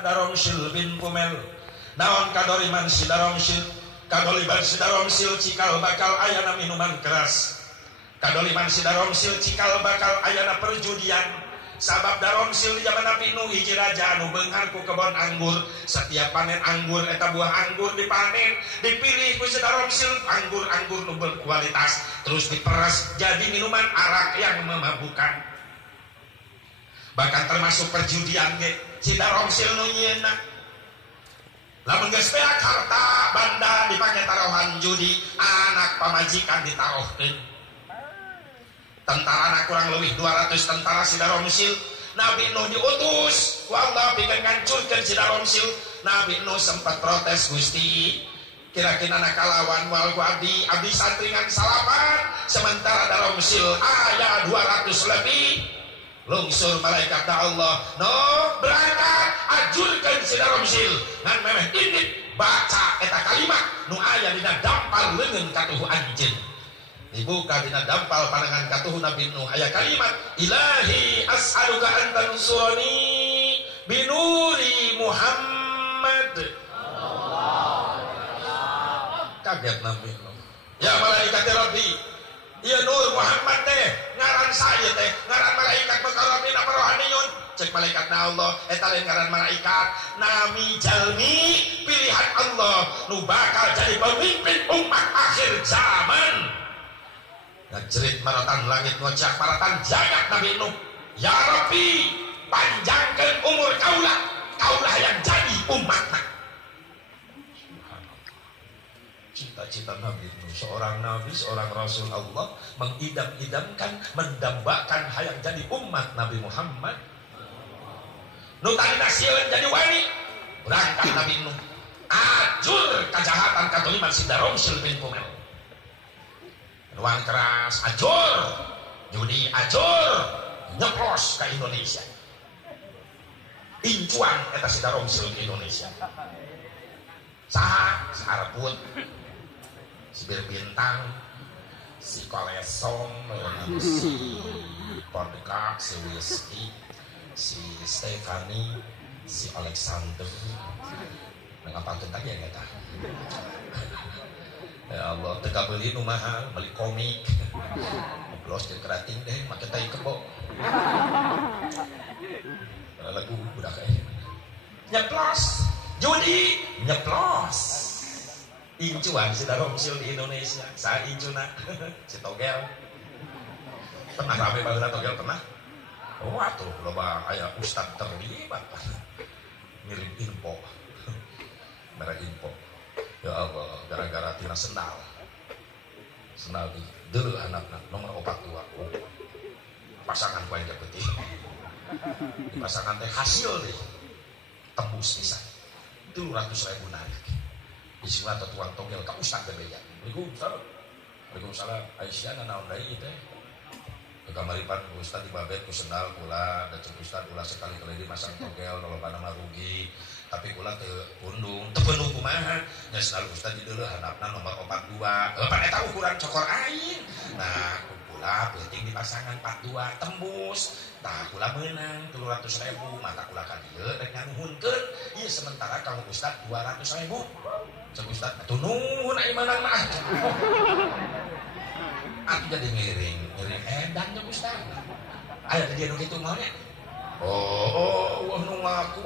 Daromsil bin Pumel naon kadoriman si Daromsil kadoliman si Daromsil cikal bakal ayana minuman keras kadoliman si Daromsil cikal bakal ayana perjudian sabab Daromsil di zaman Nabi Nuh hiji raja anu beunghar ku kebon anggur setiap panen anggur eta buah anggur dipanen dipilih ku si Daromsil anggur-anggur nu berkualitas terus diperas jadi minuman arak yang memabukkan bahkan termasuk perjudian ge si Daromsil nu nyieunna lamun geus beak harta banda dipake taruhan judi anak pamajikan ditarohkeun tentara kurang lebih 200 tentara si Daromsil Nabi Nuh diutus ku Allah pikeun ngancurkeun si Daromsil Nabi Nuh sempat protes Gusti kira-kira kalawan wal ku abdi santringan salaman sementara Daromsil aya 200 lebih lungsur malaikat Allah no berangkat ajurkeun si Daromsil ngan memeh indit baca eta kalimat nu aya dina dampal leungeun katuhu anjeun dibuka dina dampal pandangan katuhu Nabi Nuh aya kalimat ilahi as'aluka an tansurani binuri Muhammad kaget Nabi Nuh ya malaikat Rabbi ieu Nur Muhammad teh ngaran saya teh ngaran malaikat mukarrabin apa rohaniyun cek malaikatna Allah eta lain ngaran malaikat nami jalmi pilihan Allah nu bakal jadi pemimpin umat akhir zaman ngecerit maratan langit ngocak maratan jagat Nabi Nuh ya Rabbi panjangkan umur kaulah yang jadi umatna cita-cita Nabi Nuh seorang nabi seorang rasul Allah mengidam-idamkan mendambakan hayang jadi umat Nabi Muhammad nu tadi nasieun jadi wani berangkat Nabi Nuh ajur kejahatan katoliman si Daromsil bin Pumel uang keras ajur judi ajur nyeplos ke Indonesia incuan eta si Daromsil ke Indonesia saharapun si Berbintang si Kolesong si Podkak si Whisky si Stefani si Alexander ngapantun tadi ya eta ya Allah teka beli nu mahal beli komik ngoblos jeung kerating deh make tai kebo lagu budak nyeplos judi nyeplos incuan si Daromsil di Indonesia saat incuna si Togel pernah rame bageuna Togel pernah oh atuh loba aya ustad terlibat ngirim info merek info ya Allah gara-gara tina sendal di dulu anak-anak nomor 42 pasangan ku yang putih pasangan teh hasil deh tembus bisa 200.000 naik isiwa atau tuang togel ka ustad bebeja Waalaikumsalam Aisyah naon deui teh kamaripan ku ustad di babet ku sendal kula da cek ustad ulah sekali-kali masang togel lolobana mah rugi tapi kula teu pundung kumaha nya sendal ustad di deuleuh handapna nomor 42 pan eta ukuran cokor aing nah kula penting di pasangan 42 tembus tah kula meunang 300.000 mata kula ka dieu rek nganuhunkeun ieu sementara kamu ustad 200.000 cek ustad atuh nuhun aing menang mah aku jadi ngiring edan cek ustad aya di dieu kitu mah nya wah nu ngaku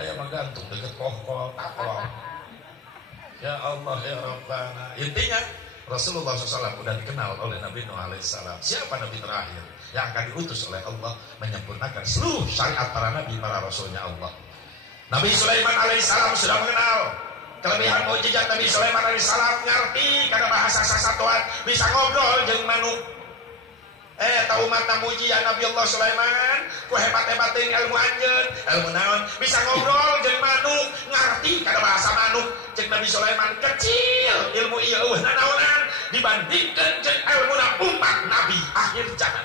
aya mah gantung deket kohkol takol ya Allah ya Rabbana intinya Rasulullah SAW sudah dikenal oleh Nabi Nuh alaihissalam. Siapa Nabi terakhir yang akan diutus oleh Allah menyempurnakan seluruh syariat para Nabi, para Rasulnya Allah. Nabi Sulaiman alaihissalam sudah mengenal kelebihan mukjizat Nabi Sulaiman alaihissalam, ngerti karena bahasa sasatuan, bisa ngobrol jeung manuk. Tahu mata mujian Nabi Allah Sulaiman, ku hebat-hebatin ilmu anjeun, ilmu naon, bisa ngobrol jeung manuk, ngerti karena bahasa manuk. Cek Nabi Sulaiman kecil ilmu ieu eueuh nanaonan dibandingkeun jeung ilmu umat Nabi akhir zaman.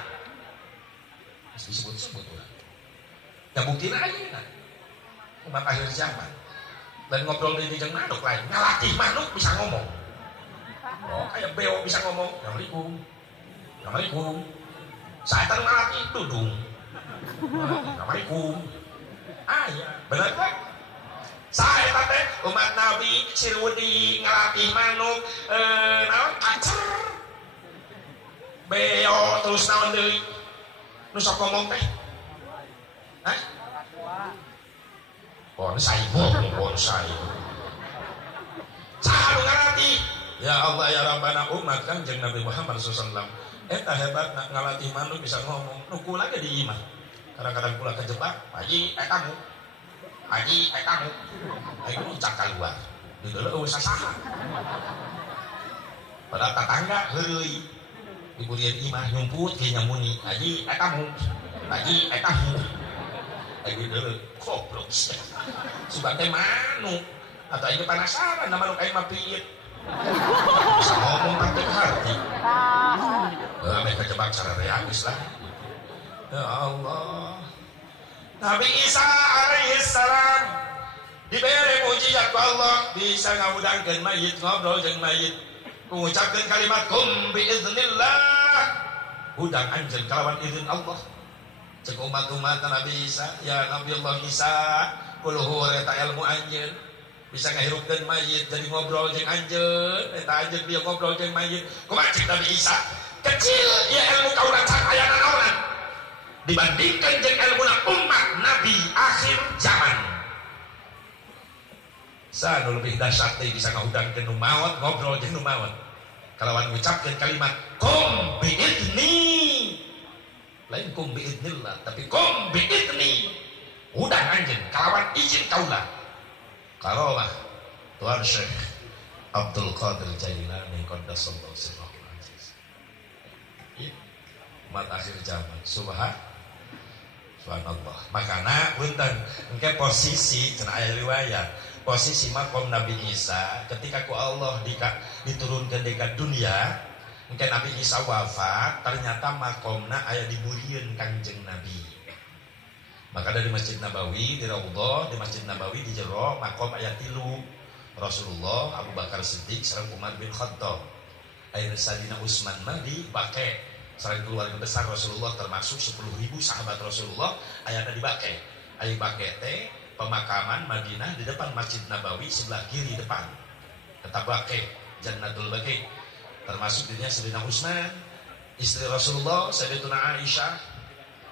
Disebut-sebut ulah. Ya buktina ayeuna. Umat akhir zaman. Dan ngobrol di jeung manuk lain, ngalatih manuk bisa ngomong. Oh, kayak beo bisa ngomong. Assalamualaikum. Assalamualaikum. Saatan ngalatih dudung. Assalamualaikum. Aya, bener kan? Saya teh umat Nabi Sirwudi ngelatih manuk naon kacer. Beo terus naon deui? Nu sok ngomong teh. Hah? Bonsai bonsai. Saha nu ngelatih? Ya Allah ya Rabbana umat Kanjeng Nabi Muhammad SAW. Eta hebat ngalatih manuk bisa ngomong. Nu kula ge di imah. Kadang-kadang kula kejebak, Haji kamu. Haji kamu. Ayo ucap keluar. Di dulu usah saha. Pada tetangga heureuy. Ibu dia imah nyumput ke nyamuni. Haji kamu. Haji kamu. Ayo dulu goblok. Sugan teh manuk. Atau ayo penasaran nama manuk aing mah piit. Bisa ngomong tapi hati. Mereka kejebak cara realis lah. Ya Allah. Nabi Isa alaihissalam diberi mujizat ku Allah bisa ngawudangkeun mayit ngobrol jeung mayit mengucapkan kalimat kum biiznillah udang anjeun kalawan izin Allah. Cek umat-umat Nabi Isa ya Nabi Allah Isa kuluhur eta ilmu anjeun bisa ngahirupkeun mayit jadi ngobrol jeung anjeun eta anjeun dia ngobrol jeung mayit kumaha cek Nabi Isa kecil ya ilmu kaula can aya naonan dibandingkan jeung ilmuna umat Nabi akhir zaman. Sanu lebih dahsyat teh bisa ngahudangkeun nu maot ngobrol jeung nu maot. Kalawan ngucapkeun kalimat kum biidni. Lain kum biidnillah tapi kum biidni. Udang anjeun kalawan izin kaula. Karomah Tuan Syekh Abdul Qadir Jailani qaddasallahu sirrahu aziz. Umat akhir zaman subhanallah. Makana punten engke posisi cenah aya riwayat posisi makom Nabi Isa ketika ku Allah diturunkeun ka dunia engke Nabi Isa wafat ternyata makomna aya dibulieun Kangjeng Nabi. Maka dari Masjid Nabawi di Raudhah di Masjid Nabawi di jero makom aya 3 Rasulullah Abu Bakar Siddiq sareng Umar bin Khattab. Aya Sayyidina Utsman mah di Baqi sareng keluarga besar Rasulullah termasuk 10.000 sahabat Rasulullah ayatnya di Baqi. Aya Baqi teh pemakaman Madinah di depan Masjid Nabawi sebelah kiri depan. Kata Baqi, Jannatul Baqi. Termasuk dirinya Sayyidina Utsman, istri Rasulullah Sayyidatuna Aisyah,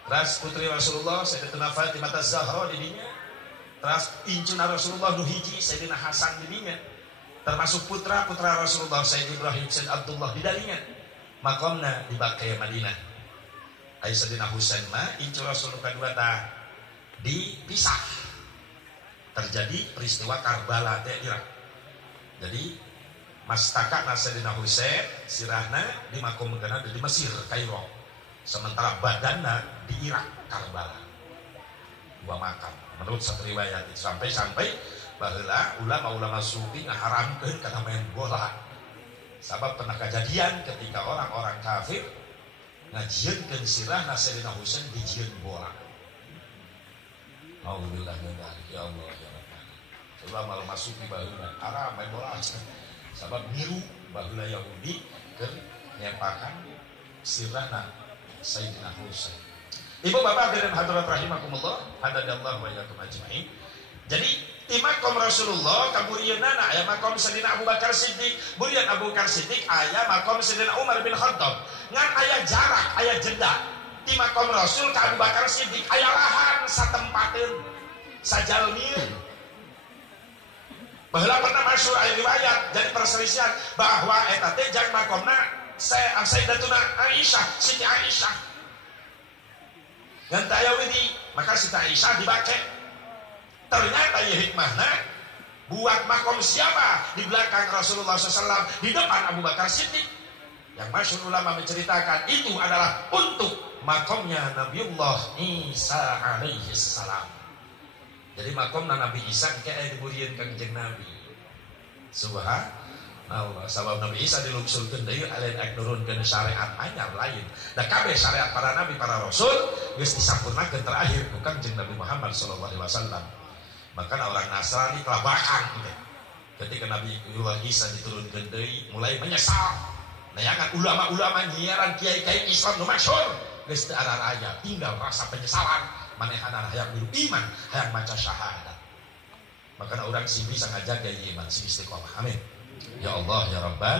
terus putri Rasulullah Sayyidatuna Fatimah Az-Zahra dirinya. Terus incuna Rasulullah nu hiji Sayyidina Hasan dirinya. Termasuk putra-putra Rasulullah Sayyid Ibrahim Sayyid Abdullah di dalinya. Makomna di Baqi Madinah. Ai Sayyidina Husain mah incu Rasul kadua tah dipisah. Terjadi peristiwa Karbala teh Irak. Jadi mastaka Sayyidina Husain sirahna di makomkeun di Mesir Kairo. Sementara badanna di Irak Karbala. Dua makam. Menurut satu riwayat sampai baheula ulama-ulama sufi ngaharamkeun kana main bola. Sabab pernah kejadian ketika orang-orang kafir ngajieunkeun sirahna Sayyidina Husain dijieun bola. Alhamdulillah ya Allah ya Rabbana. Coba malah masuk di baheula haram main bola aja. Sabab niru baheula Yahudi keur nyepakan sirahna Sayyidina Husain. Ibu bapak hadirin hadirat rahimakumullah, hadadallahu wa iyyakum ajmain. Jadi di makom Rasulullah kaburiyeunana aya makom Sayyidina Abu Bakar Siddiq, burian Abu Bakar Siddiq aya makom Sayyidina Umar bin Khattab. Ngan aya jarak, aya jeda. Di makom Rasul ka Abu Bakar Siddiq aya lahan satempateun sajalmieun. Baheula pernah masyhur aya riwayat jadi perselisihan bahwa eta teh jang makomna Sayyidatuna Aisyah, Siti Aisyah. Ngan teh aya widi, maka Siti Aisyah dibake. Ternyata ya hikmahnya buat makom siapa di belakang Rasulullah SAW di depan Abu Bakar Siddiq. Yang masyhur ulama menceritakan itu adalah untuk makomnya Nabiullah Isa alaihissalam. Jadi makomna Nabi Isa kayak diburian Kangjeng Nabi. Subhanallah. Sabab Nabi Isa dilungsurkeun deui alen ek nurunkeun syariat anyar lain. Da kabeh syariat para nabi para rasul geus disampurnakeun terakhir ku Kangjeng Nabi Muhammad sallallahu alaihi wasallam. Maka orang Nasrani kelabakan gitu. Ketika Nabi Isa diturunkan deui mulai menyesal. Nayangan ulama-ulama nyiaran kiai-kiai Islam nu masyhur geus teu araraya, tinggal rasa penyesalan, manehana hayang milu iman, hayang maca syahadat. Makanya orang sih bisa ngajaga iman, sih istiqomah. Amin. Ya Allah ya Rabbal,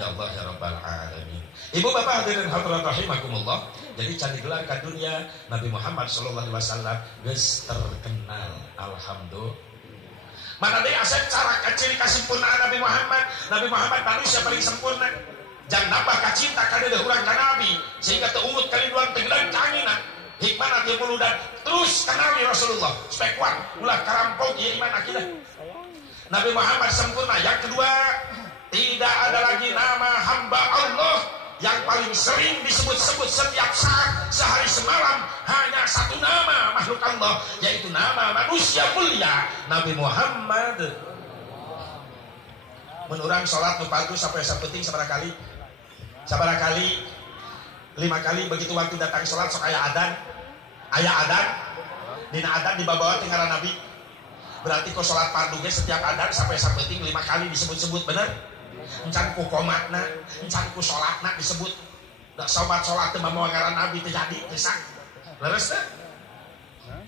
ya Allah ya Rabbal alamin. Ibu bapak hadirin hadirat rahimakumullah. Jadi candi gelar ke dunia Nabi Muhammad sallallahu alaihi wasallam geus terkenal. Alhamdulillah. Mana deui asep cara ciri kasempurnaan Nabi Muhammad. Nabi Muhammad manusia paling sempurna. Jangan nambah kacinta ka deui urang ka Nabi sehingga teu umut kaliduan tenggelam cangina. Hikmah dia puluh dan terus kenali Rasulullah supaya kuat ulah karampok ieu iman akidah. Nabi Muhammad sempurna. Yang kedua, tidak ada lagi nama hamba Allah yang paling sering disebut-sebut setiap saat sehari semalam, hanya satu nama makhluk Allah, yaitu nama manusia mulia Nabi Muhammad. Menurang sholat nu patuh sampai sapeting sabaraha kali? Sabaraha kali? 5 kali. Begitu waktu datang sholat sok aya adan. Aya adan. Dina adan dibawa tinggalan Nabi. Berarti kok sholat fardu ge setiap adan sampai sapeting 5 kali disebut-sebut, bener? Encan ku komatna, encan ku sholatna disebut. Da sobat sholat teh mah ngaran Nabi teh jadi teh sak. Leres teh?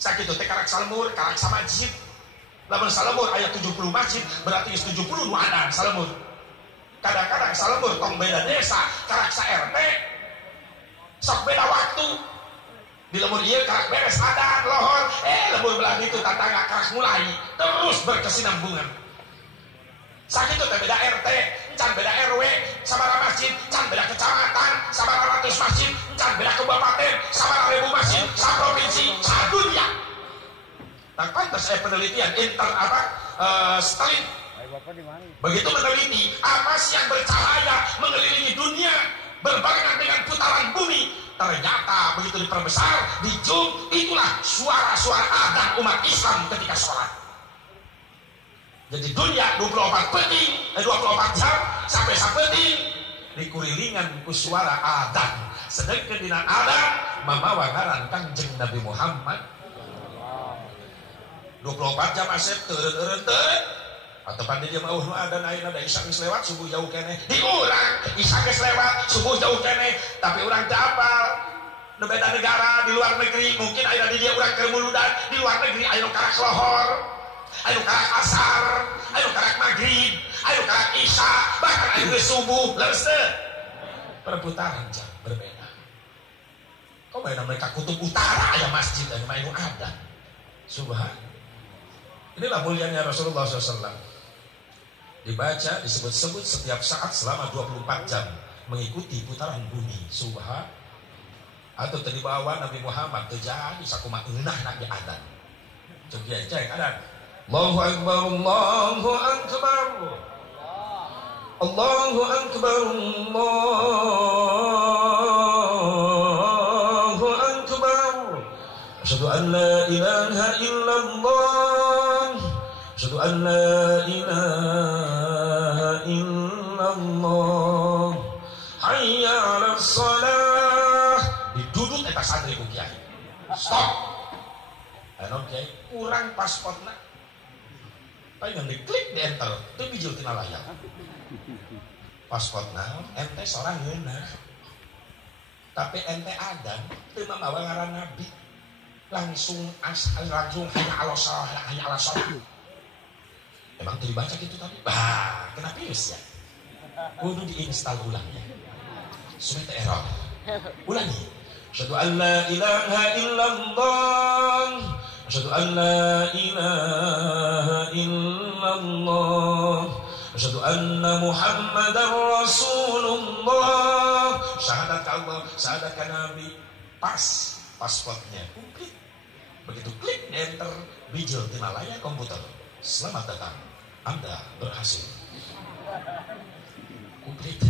Sakitu teh karak salemur, karak sa masjid. Lamun salemur aya 70 masjid, berarti geus 70 nu adan salemur. Kadang-kadang salemur tong beda desa, karak sa RT. Sok beda waktu. Di lemur ieu karak beres adan lohor, lemur belah ditu tatangga karak mulai terus berkesinambungan. Sakitu teh beda RT, can beda RW, sabaraha masjid, can beda kecamatan, sabaraha ratus masjid, can beda kabupaten, sabaraha ribu masjid, saprovinsi, sadunya. Tak pantas penelitian satelit. Begitu meneliti apa sih yang bercahaya mengelilingi dunia berbarengan dengan putaran bumi. Ternyata begitu diperbesar, di zoom, itulah suara-suara adzan umat Islam ketika sholat. Jadi dunia 24 jam sampai sapeting dikurilingan ku suara adzan. Sedangkan dina adzan mamawa ngaran Kangjeng Nabi Muhammad. 24 jam asep teureun atau pandi dia mau adzan ayeuna da isya geus lewat subuh jauh keneh. Diurang isya geus lewat subuh jauh keneh, tapi urang teu apal. Nu beda negara di luar negeri mungkin ayeuna di dia urang keur muludan, di luar negeri ayeuna karak lohor. Ayo karak asar, ayo karak maghrib, ayo karak isya, bahkan ayo subuh, leres teh. Perputaran jam berbeda. Kau main mereka kutub utara aya masjid aya main ada. Subhan. Inilah mulianya Rasulullah SAW. Dibaca, disebut-sebut setiap saat selama 24 jam mengikuti putaran bumi. Subhan. Atau tadi bawa Nabi Muhammad terjadi sakuma eunah na di adan. Coba cek adan. Allahu Akbar, Allahu Akbar, Allahu Akbar, Allahu Akbar. Asyhadu an la ilaha illallah, asyhadu an la ilaha illallah. Hayya 'alas shalah. Didudut eta santri ku kiai. Stop. Anon kiai kurang pasporna. Yang diklik di enter itu bijil tina layar paspor naon ente seorang yeuna tapi ente adan teu mamawa ngaran Nabi langsung hanya Allah salah hanya Allah salah emang teu dibaca gitu tadi kenapa ya kudu diinstal ulang ya supaya teu error ulangi asyhadu an la ilaha illallah asyhadu an la ilaha illallah asyhadu anna Muhammadar Rasulullah. Syahadat ke Allah, syahadat ke Nabi. Pas pasportnya komplit. Begitu klik enter bijil tina layar komputer. Selamat datang, Anda berhasil. Komplit.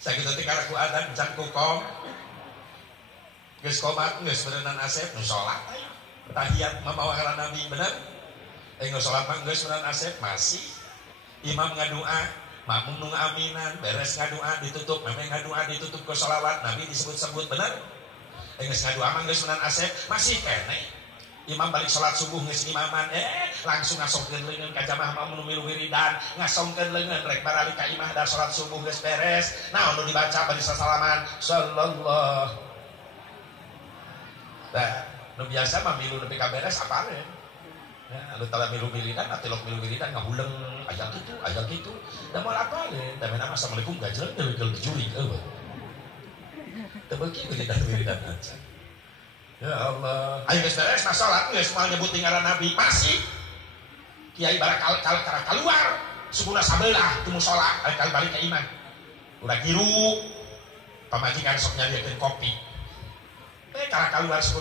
Sakitu teh karaku adan can kukom. Geus komat geus berenang asep nu salat aya. Tahiyat mamawa ngaran Nabi bener. Geus salat mah geus berenang asep masih. Imam ngadoa, makmum nu ngaminan, beres ngadoa ditutup, memang ngadoa ditutup ke sholawat, Nabi disebut-sebut bener. Geus ngadoa mah geus berenang asep masih keneh. Imam balik sholat subuh geus imaman, langsung ngasongkeun leungeun ka jamaah makmum nu milu wiridan, ngasongkeun leungeun rek barari ka imah da sholat subuh geus beres. Naon nu dibaca bari sasalaman sallallahu Nah, nu biasa mah milu nepi ka beres apare. Ya, anu tara milu-milinan, atelok milu-milinan ngahuleng aya kitu. Da moal apare? Da mena assalamualaikum gajreng keur juri eueuh. Teu beuki we kita wiridan aja. Ya Allah, ayo geus beres mah salat geus moal nyebut ngaran Nabi masih kiai barakal keluar sukuna sabelah tu musola kali balik ke imam udah giru pamajikan sok nyadiakeun kopi kala keluar sukuna